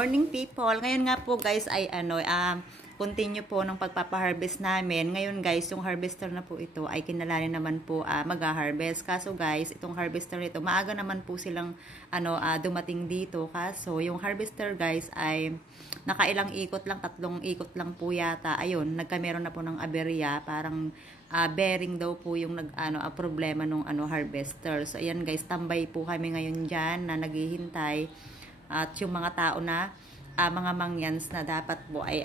morning people. Ngayon nga po guys ay continue po ng pagpapa-harvest namin. Ngayon guys, yung harvester na po ito ay kinalanin naman po mag-harvest. Kaso guys, itong harvester nito, maaga naman po silang dumating dito. Kaso yung harvester guys ay nakailang ikot lang, 3 ikot lang po yata. Ayun, nagkameron na po ng aberya, parang bearing daw po yung problema nung harvester. So ayan guys, tambay po kami ngayon diyan na naghihintay. At yung mga tao na mga mangyans na dapat po ay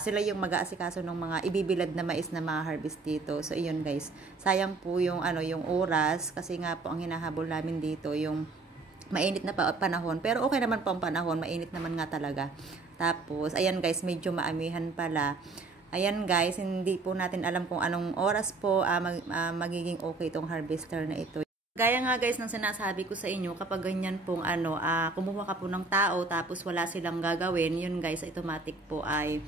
sila yung mag-aasikaso ng mga ibibilad na mais na mga harvest dito. So iyon guys, sayang po yung yung oras kasi nga po ang hinahabol namin dito yung mainit na panahon. Pero okay naman po ang panahon, mainit naman nga talaga. Tapos ayan guys, medyo maamihan pala. Ayan guys, hindi po natin alam kung anong oras po magiging okay itong harvester na ito. Gaya nga guys ng sinasabi ko sa inyo, kapag ganyan pong kumuha ka po ng tao tapos wala silang gagawin, yun guys, automatic po ay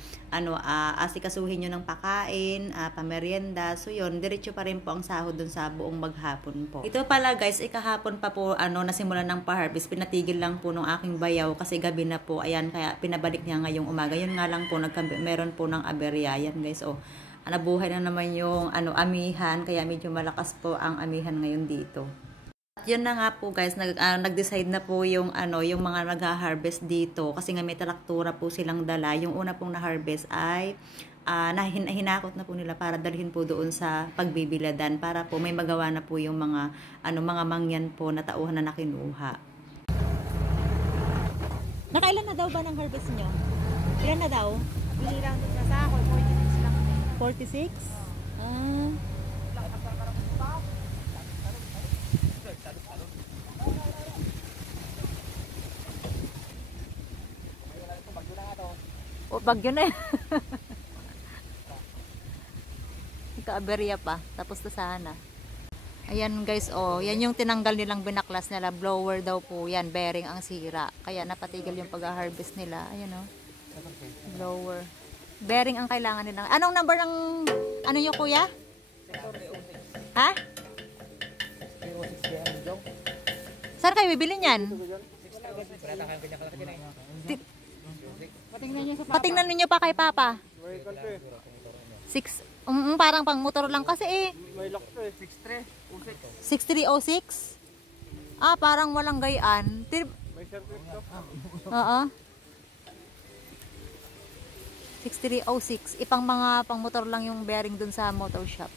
asikasuhin nyo ng pakain, pamerienda. So yun, diretso pa rin po ang sahod dun sa buong maghapon po. Ito pala guys, ikahapon pa po nasimulan ng pa-harvest, pinatigil lang po ng aking bayaw kasi gabi na po. Ayan, kaya pinabalik niya ngayong umaga. Yun nga lang po, meron po ng aberya. Yan guys, nabuhay na naman yung amihan, kaya medyo malakas po ang amihan ngayon dito. At yun na nga po guys, nag-decide na po yung yung mga nag-harvest dito kasi nga may traktura po silang dala. Yung una pong na-harvest ay hinakot na po nila para dalhin po doon sa pagbibiladan para po may magawa na po yung mga mga mangyan po na tauhan na nakinuha. Nakailan na daw ba ng harvest nyo? Ilan na daw? Hindi lang na sa ako, 46? Bagyo na eh. Ika-aberya pa. Tapos na sana. Ayan guys, yan yung tinanggal nilang binaklas nila. Blower daw po yan. Bearing ang sira. Kaya napatigil yung pag-harvest nila. Ayan blower. Bearing ang kailangan nila. Anong number ng nyo kuya? Ha? Saan kayo bibili niyan? Patingnan ninyo pa kay Papa. 6 parang pang motor lang kasi may lock to 6306. Parang walang gayaan. May circuit to. Oo. 6306. Ipang mga pang motor lang yung bearing dun sa motor shop.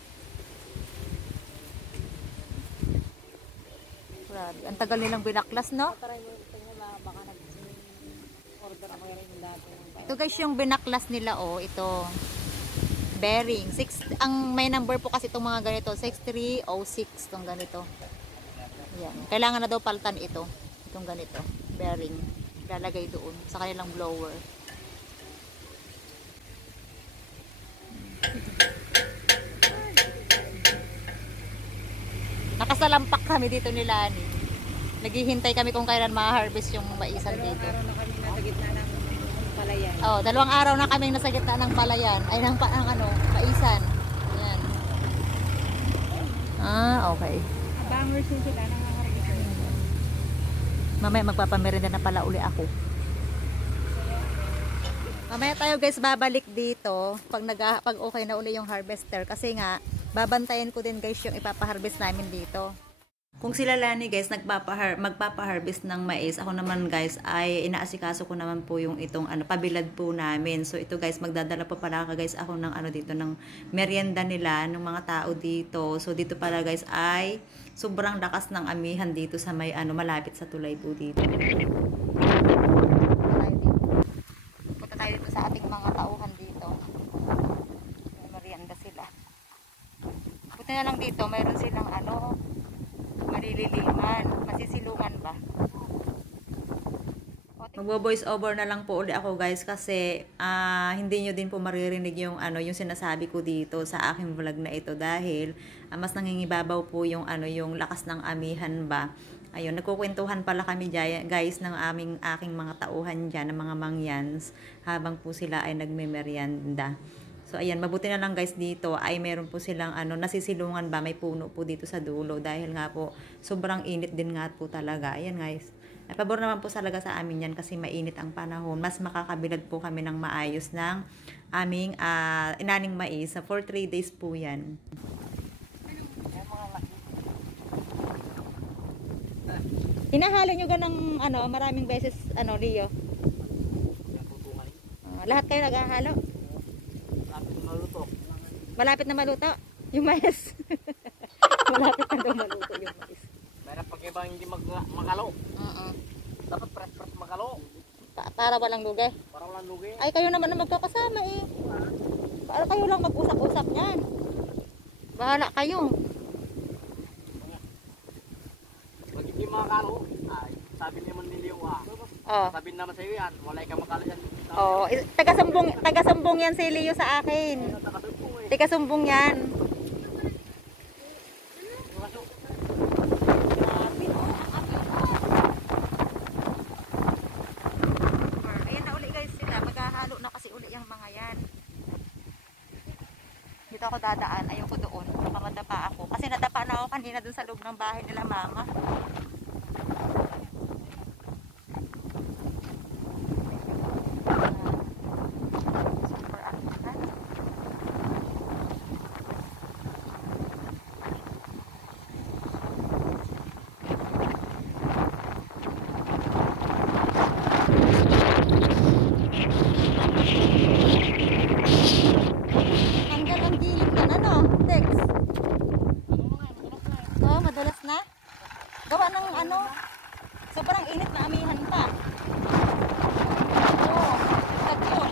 Grabe. Ang tagal nilang binaklas, no? Ito guys yung binaklas nila, ito. Bearing. Ang may number po kasi itong mga ganito. 6306. Itong ganito. Ayan. Kailangan na daw palitan ito. Itong ganito. Bearing. Lalagay doon sa kanilang blower. Nakasalampak kami dito ni Lani. Naghihintay kami kung kailan ma-harvest yung maisan dito. 2 araw na kami nasa gitna ng palayan. 2 araw na kami nasa gitna ng palayan. Ay, ng maisan. Ayan. Okay. Bangers din sila nangangarap. Mamaya magpapamerinda na pala uli ako. Mamaya tayo guys babalik dito pag okay na uli yung harvester kasi nga babantayan ko din guys yung ipapa-harvest namin dito. Kung sila Lani guys magpapa-harvest ng mais, ako naman guys ay inaasikaso ko naman po yung itong pabilad po namin. So ito guys, magdadala pa pala guys ako ng dito ng merienda nila ng mga tao dito. So dito pala guys ay sobrang lakas ng amihan dito sa may malapit sa tulay po dito. Punta tayo dito sa ating mga tauhan dito. May merienda sila. Buti na lang dito, mayroon silang malililingan, masisilungan ba? Magbo-voice over na lang po ulit ako guys kasi hindi nyo din po maririnig yung yung sinasabi ko dito sa aking vlog na ito dahil mas nangingibabaw po yung yung lakas ng amihan ba. Ayun, nagkukwentuhan pala kami guys ng aking mga tauhan dyan, ng mga mangyans habang po sila ay nagme-merienda. So ayan, mabuti na lang guys dito ay meron po silang nasisilungan ba, may puno po dito sa dulo dahil nga po sobrang init din nga po talaga. Ayan guys. Ay, pabor naman po talaga sa amin yan kasi mainit ang panahon. Mas makakabilad po kami ng maayos ng aming inaning mais. For 3 days po yan. Hinahalo nyo ganang maraming beses Rio? Lahat kayo naghahalo? Malapit na maluto yung mais. Malapit na daw maluto yung mais. Meron pag iba hindi makalo. Dapat press makalo. Para walang lugi. Para walang lugi. Ay, kayo naman na magkakasama eh. Para kayo lang mag-usap-usap niyan. Bahala kayo. Pag hindi makalo, ay, sabi naman ni Leo sabi naman sa iyo yan, wala kang makalo yan. Taga-sumbong yan si Leo sa akin. Taga-sumbong yan. Ayan na uli guys sila. Maghahalo na kasi uli yung mga yan. Dito ako dadaan. Ayoko doon. Baka madapa ako. Kasi nadapa na ako kanina dun sa loob ng bahay nila mama. Super active. Hanggang ang gilid yan, Tex? Oo, madulas na. Gawa ng sobrang init na amihan pa. Oo, tagyo.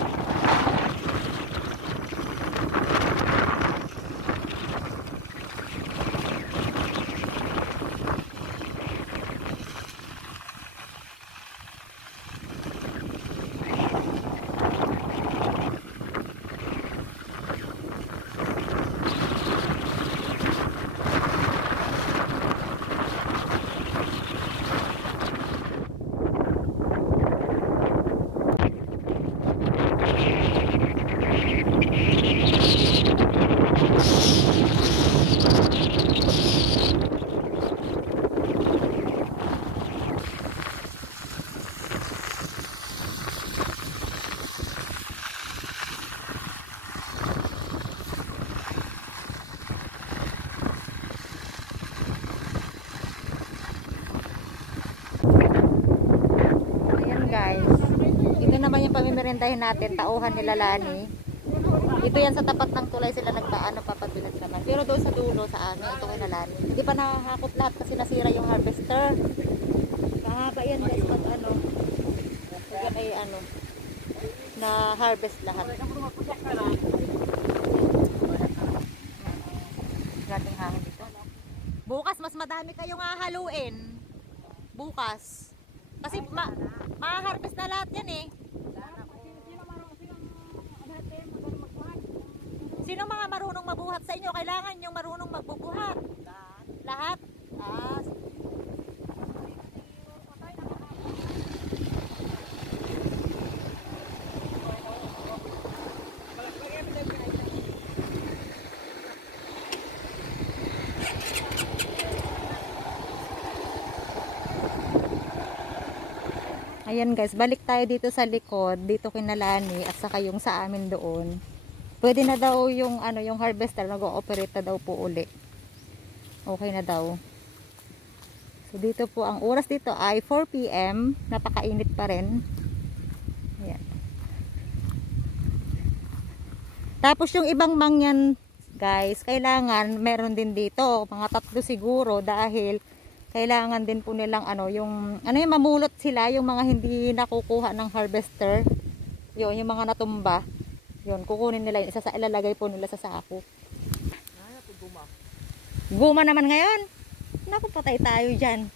Ito naman yung pamimerendahin natin, tauhan nila Lani. Dito yan sa tapat ng tulay sila papabilan naman. Pero doon sa dulo sa amin, ito kay Lani. Hindi pa nakakakot lahat kasi nasira yung harvester. Mahaba yan guys pag Yan ay na harvest lahat. Gating hangin dito. Bukas mas madami kayong hahaluin. Bukas. Kasi ma-harvest na lahat yan eh. Sino mga marunong mabuhat sa inyo? Kailangan yung marunong magbubuhat. Lahat? Ayan guys, balik tayo dito sa likod, dito kina Lani at saka yung sa amin doon. Pwede na daw yung yung harvester nag-ooperate na daw po uli. Okay na daw. So dito po ang oras dito ay 4 PM, napakainit pa rin. Ayan. Tapos yung ibang mangyan guys, kailangan meron din dito, mga 3 siguro dahil kailangan din po nilang yung mamulot sila yung mga hindi nakukuha ng harvester. Yung mga natumba. Yun, kukunin nila yun. Ilalagay po nila sa sako. Guma naman ngayon. Naku, patay tayo dyan.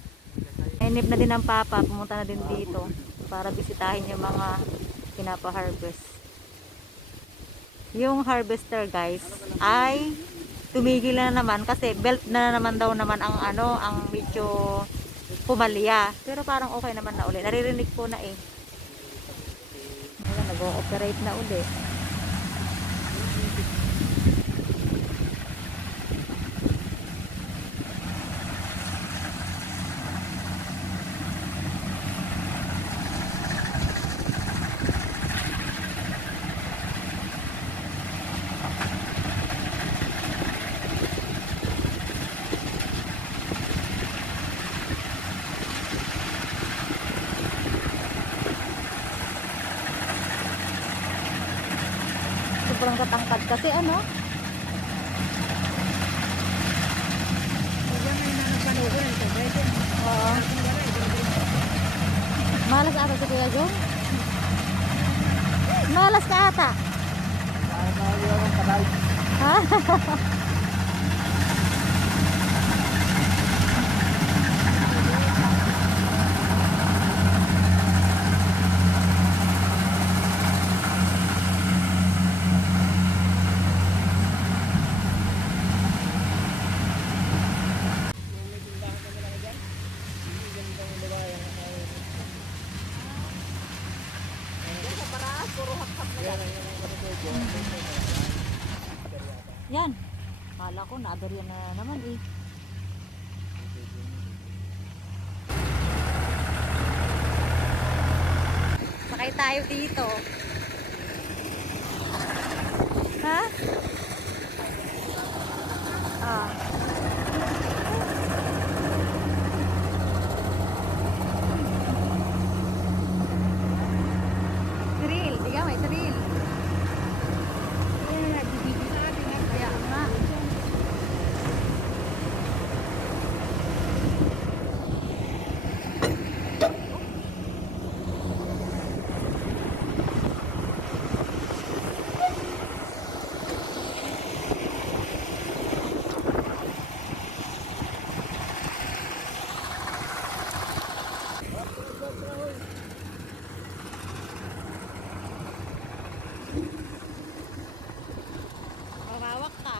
Enip na din ang papa. Pumunta na din dito para bisitahin yung mga pinapa-harvest. Yung harvester guys ay tumigil na naman kasi belt na naman daw naman ang ang medyo pumalya. Pero parang okay naman na uli. Naririnig ko na eh. Ayan, nag-ooperate na uli. sobrang tatangkad kasi ano. Oo. Malas ata si Kuya Jong? Malas ka ata? Ha? Yan. Kala ko naaberya na naman eh. Sakay tayo dito. Ha? Ah. Thrill. Diga may thrill. Kaya nga. Mawawak ka.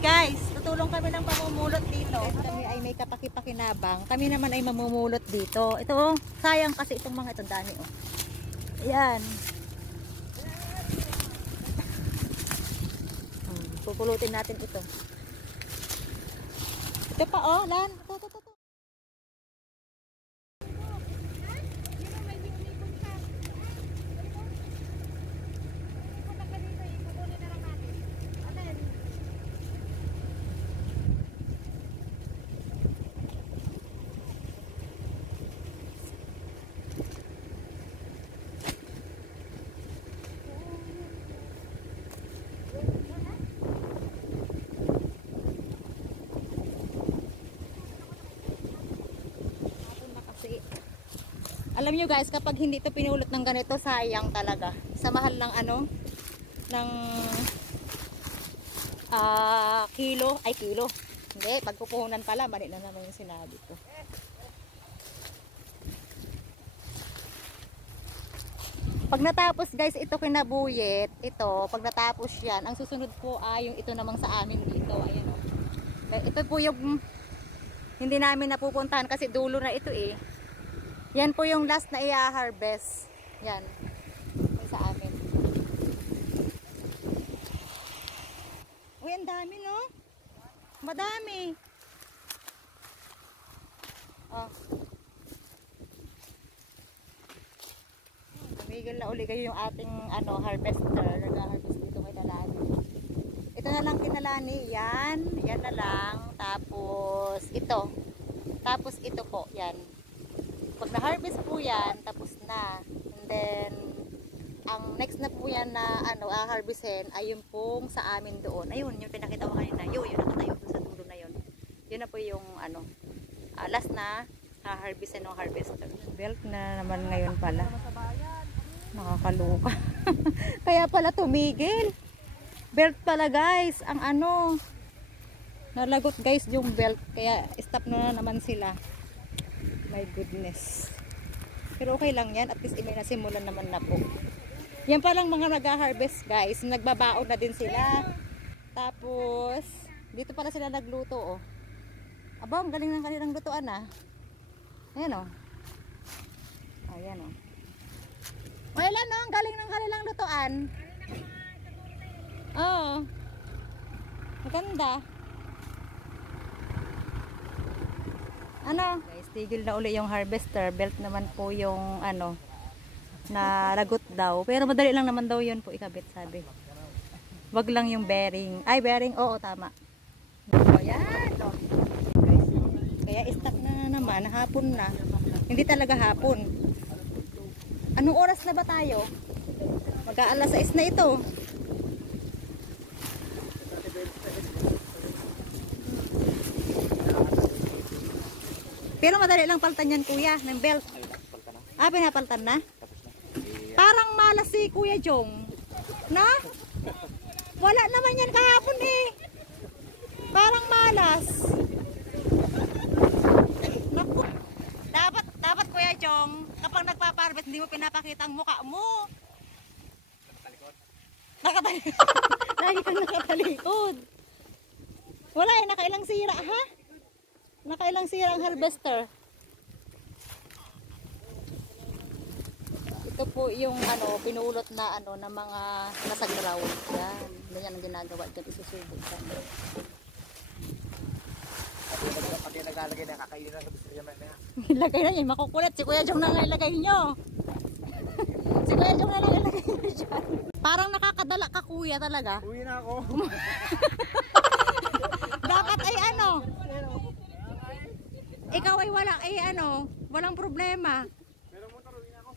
guys. Tutulong kami ng pamumulot dito. Kami ay may kapaki-pakinabang. Kami naman ay mamumulot dito. Ito oh, sayang kasi itong mga ito dami oh. Ayan. Pupulutin natin ito. Ito pa oh, Lan. Ito. Alam nyo guys, kapag hindi ito pinulot ng ganito, sayang talaga. Sa mahal ng ano, ng kilo. Hindi, pagpupuhunan pala, mali na naman yung sinabi ko. Pag natapos guys, ito kinabuyit, ito, pag natapos yan, ang susunod po ay yung ito namang sa amin dito. Ayan o. Ito po yung hindi namin napupuntahan kasi dulo na ito eh. Yan po yung last na i-harvest. Yan. Yung sa amin. Uy, ang dami no? Madami. Oh. Tumigil na uli kayo yung ating ano, harvester. Nag-harvest dito kay Dalani. Ito na lang kinalani. Yan. Yan na lang. Tapos ito. Tapos ito po. Yan. Pag na-harvest po yan, tapos na. And then, ang next na po yan na ano, harvestin ay yung pong sa amin doon. Ayun, yung pinakita ko kanina. Yun nakatayo doon sa dulo na yun. Yun na po yung ano, last na harvestin ng harvester. Belt na naman ngayon pala. Nakakaluka. Kaya pala tumigil. Belt pala guys. Ang ano, nalagot guys yung belt. Kaya stop na naman sila. My goodness. Pero okay lang yan. At least may nasimulan naman na po. Yan palang mga nag-harvest guys. Nagbabaon na din sila. Tapos, dito pala sila nagluto oh. Aba, ang galing ng kanilang lutuan ah. Ayan oh. Ayan oh. Wala no, ang galing ng kanilang lutuan. Oo. Maganda. Ano? Guys, tigil na uli yung harvester. Belt naman po yung ano, na lagot daw. Pero madali lang naman daw yun po ikabit, sabi. Wag lang yung bearing. Ay, bearing. Oo, tama. Ayan. Kaya stop na naman. Hapon na. Hindi talaga hapon. Anong oras na ba tayo? Mag-aalas 6 na ito. Pero madali lang paltan yan kuya, ng belt. Ah, pinapaltan na? Parang malas si Kuya Jong. Na? Wala naman yan kahapon eh. Parang malas. Naku. Dapat Kuya Jong, kapag nagpaparvest, hindi mo pinapakita ang mukha mo. Nakatalikod. Lagi kang nakatalikod. Wala eh, nakailang sira ha? Nakailang sira ang harvester. Ito po yung ano, pinulot na ano ng mga nasa ground. Yan. Ganyan ang ginagawa dyan, isusubok yan. Pati naglalagay na kakainin na harvester naman na. Ilagay na niya, makukulit. Si Kuya Jong na lang ilagay nyo. Si Kuya Jong na lang ilagay nyo dyan. Parang nakakadala ka kuya talaga. Uwi na ako. Dapat ay ano, ikaw ay wala, ay ano, walang problema. Pero motor, uwi na ako.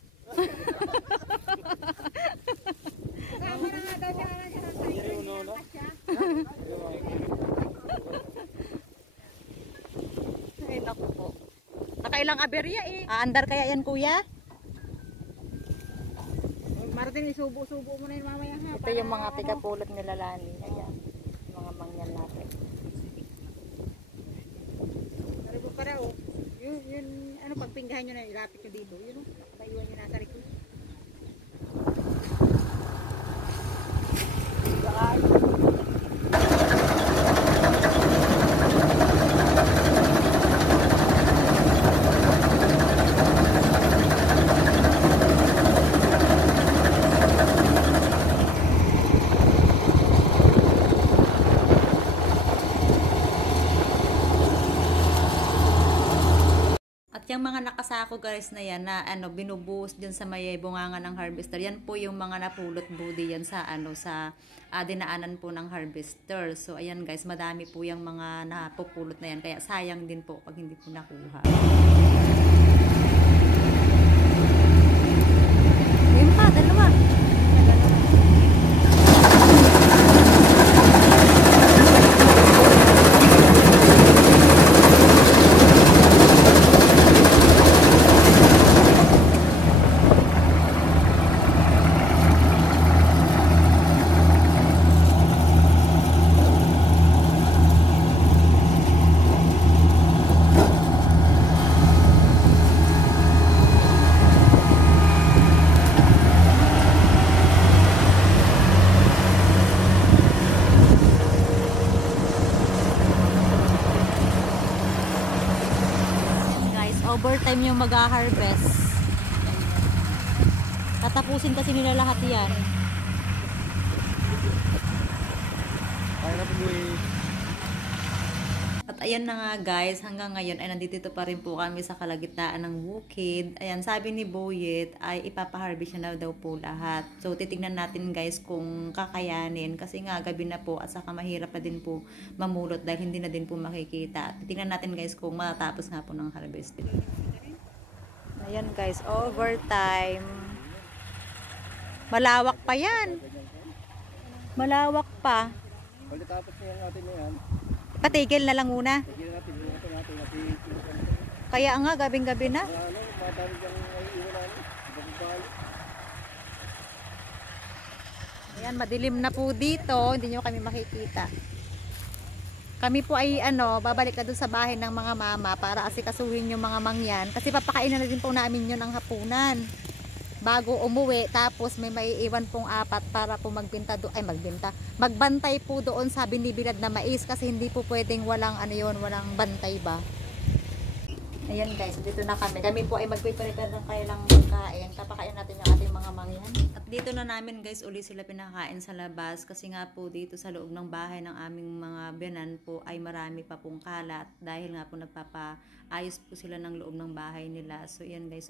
Kasama na nga daw siya na siya ng cycle niya na siya. Ay naku po. Nakailang aberya eh. Aandar kaya yan kuya? Martin, isubo-subo mo na yun mamaya ha. Ito yung mga tigapulot nila Lani. Ayan. Mga mangyan natin. Naribog pa rin oh. Yun, ano, pagpinggahan nyo na, ilapit nyo dito. Yun oh, nakatayuan nyo na sa riko. At yung mga nakasako guys na yan na binubuhos dyan sa may bunganga ng harvester, yan po yung mga napulot budi yan sa dinaanan po ng harvester. So ayan guys, madami po yung mga napupulot na yan, kaya sayang din po pag hindi po nakuha. Yun pa, dalawa. Overtime yung mag-harvest. Tatapusin kasi nila lahat yan. Kaya na po At ayan na nga guys, hanggang ngayon ay nandito pa rin po kami sa kalagitnaan ng bukid. Ayan, sabi ni Boyet ay ipapaharvest na daw po lahat. So titignan natin guys kung kakayanin, kasi nga gabi na po at saka mahirap na din po mamulot dahil hindi na din po makikita. Titignan natin guys kung matatapos nga po ng harvest. Ayan guys, overtime. Malawak pa yan. Malawak pa. Pagkatapos na yung atin na yan, Patigil na lang muna. tigil natin. Kaya nga, gabing-gabi na. Madami dyan ay iwan namin. Ayan, madilim na po dito. Hindi nyo kami makikita. Kami po ay babalik na dun sa bahay ng mga mama para asikasuhin yung mga mangyan. Kasi papakainan na din po namin yun ng hapunan. Bago umuwi, tapos may maiiwan pong 4 para po magbantay po doon sa binibilad na mais, kasi hindi po pwedeng walang walang bantay ba. Ayan guys, dito na kami. Kami po ay magpiprepare ng kailang pagkain. Papakain natin yung ating mga mangyan. At dito na namin guys uli sila pinakain sa labas, kasi nga po dito sa loob ng bahay ng aming mga biyanan po ay marami pa pong kalat dahil nga po nagpapaayos po sila ng loob ng bahay nila. So yan guys,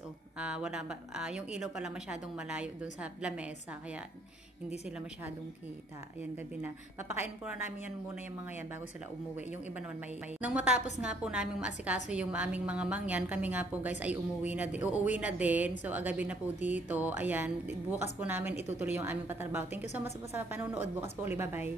yung ilaw pala masyadong malayo doon sa lamesa, kaya hindi sila masyadong kita. Ayan, gabi na. Papakain po na namin yan muna yung mga yan bago sila umuwi. Yung iba naman may. Nung matapos nga po namin maasikaso yung aming mga mangyan, kami nga po guys ay uuwi na din. So agabi na po dito. Ayan, bukas po namin itutuloy yung aming patrabaho. Thank you so much po sa panonood. Bukas po ulit. Bye-bye.